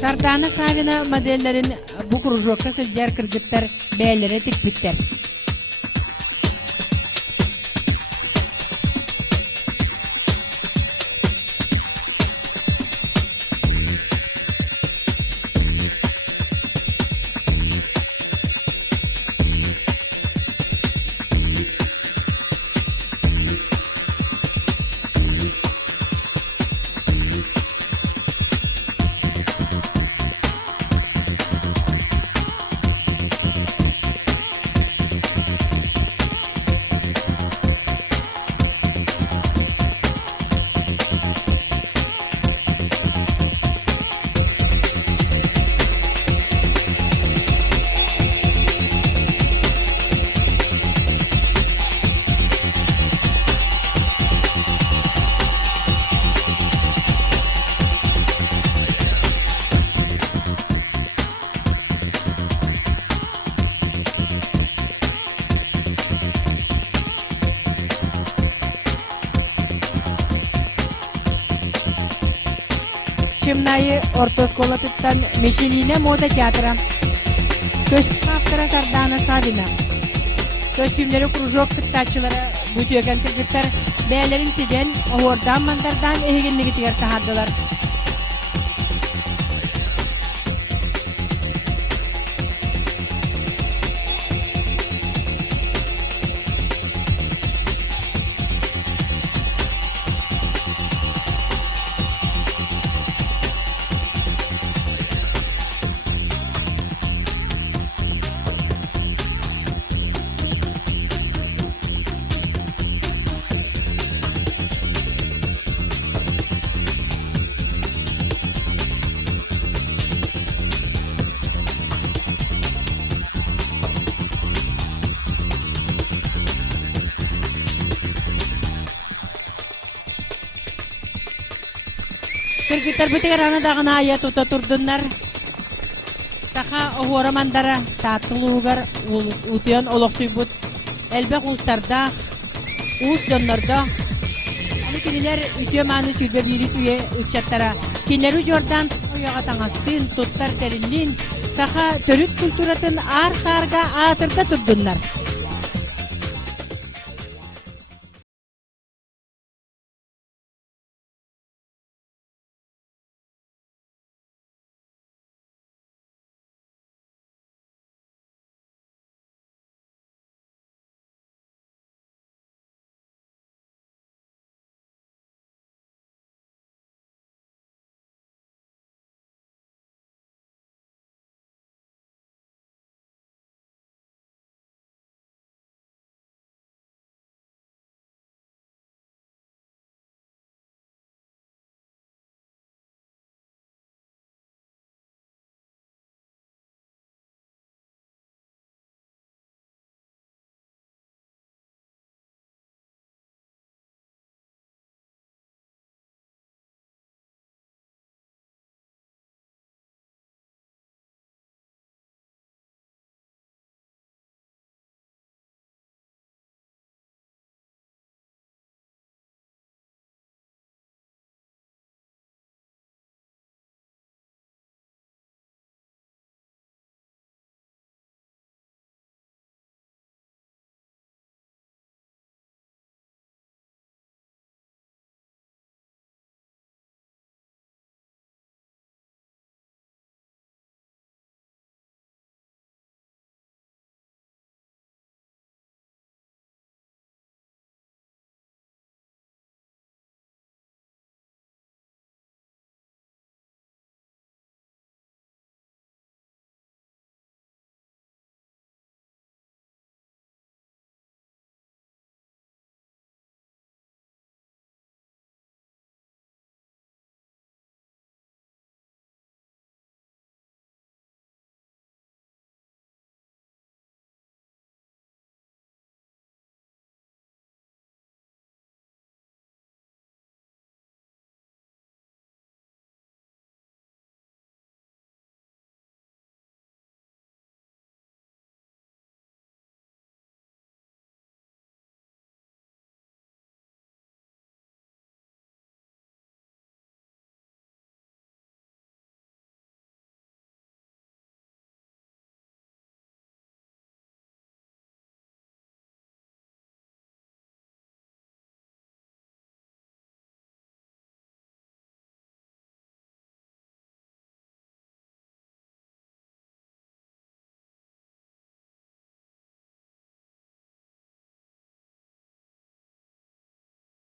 Сардана Савина моделлерин бу кружокка сылдьар кыргыттар бээлере тикпиттер. Чемнайы ортосколатыттан Мишелине мода театра. Костюм автора Сардана Савина. Костюмлері кружок кыттачылары бүтөген кыргыттар бээлерин тиген оордан мандардан эхегеннеги тигер тахардылар. Кыргыттар бүтегер анадагына ая тута турдуннар. Саха оғора мандара таатылуугар утуян олоқсуйбут. Элбек устарда, уус жоннорда. Аны кинилер үтүө мааны сүрбе бири түйе ычаттара. Кинлери жордан ояга таңастын, туттар териллин. Саха төрүт культуратын ар-сарга атырда турдуннар.